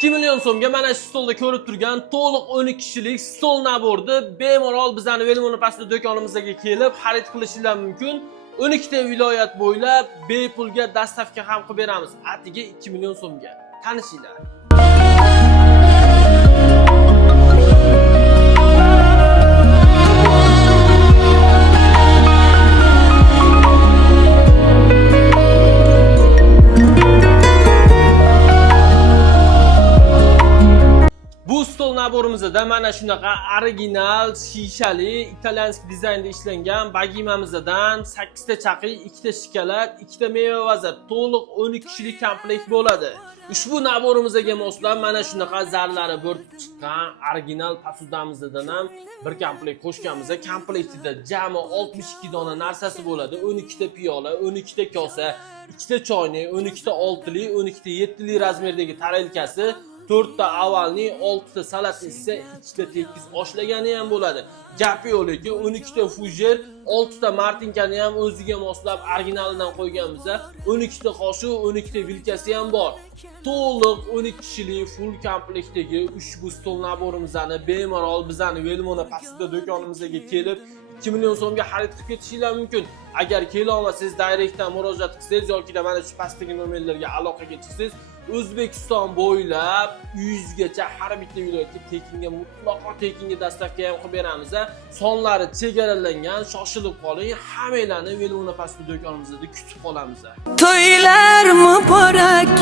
2 million so'mga mana shu stolda ko'rib turgan to'liq 12 kishilik stol naborni bemalol bizning Velmon pastda do'konimizga kelib xarid qilishingiz mumkin. 12 ta viloyat bo'ylab bepulga dastavka ham qilib beramiz. Atiga 2 million so'mga. Tanishinglar. Bu stol naborimizda mana shunaqa original, shishali, italyanskiy dizaynda ishlangan bagimamizdan 8 ta chaqi, 2 ta shikolat, 2 ta meva vazir, to'liq 12 kishilik komplekt bo'ladi. Ushbu naborimizga moslab mana shunaqa zarlari bo'rtib chiqqan original posudamizdan ham bir komplekt qo'shganmiz. Komplektida jami 62 dona narsasi bo'ladi. 12 ta piyola, 12 ta kosa, 2 ta choynak, 12 ta 6 lik, 12 ta 7 lik razmerdagi tarelkasi, 4 ta avalni, 6 ta salat esa 2 ta tekis oshlagani ham bo'ladi. Gapi yo'qki 12 ta fujer, 6 ta martinkani ham o'ziga moslab originalidan qo'yganmiz. 12 ta qoshiq, 12 ta vilkasi ham bor. To'liq 12 kishilik full komplektdagi ushbu stol naborimizni bemalol bizning Velmon pastda do'konimizga kelib 2 million so'mga xarid qilib ketishingiz mumkin. Agar kela olmasangiz direktdan murojaat qilsangiz yoki mana shu pastdagi nomerlarga aloqaga chiqsangiz, O'zbekiston bo'ylab 100 gacha har bitta viloyatga tekinga, mutlaqo tekinga dastavka ham qilib beramiz. Sonlari chegaralangan, shoshilib qoling, hammalarni Velmon pastda do'konimizda kutib qolamiz. To'ylar muborak.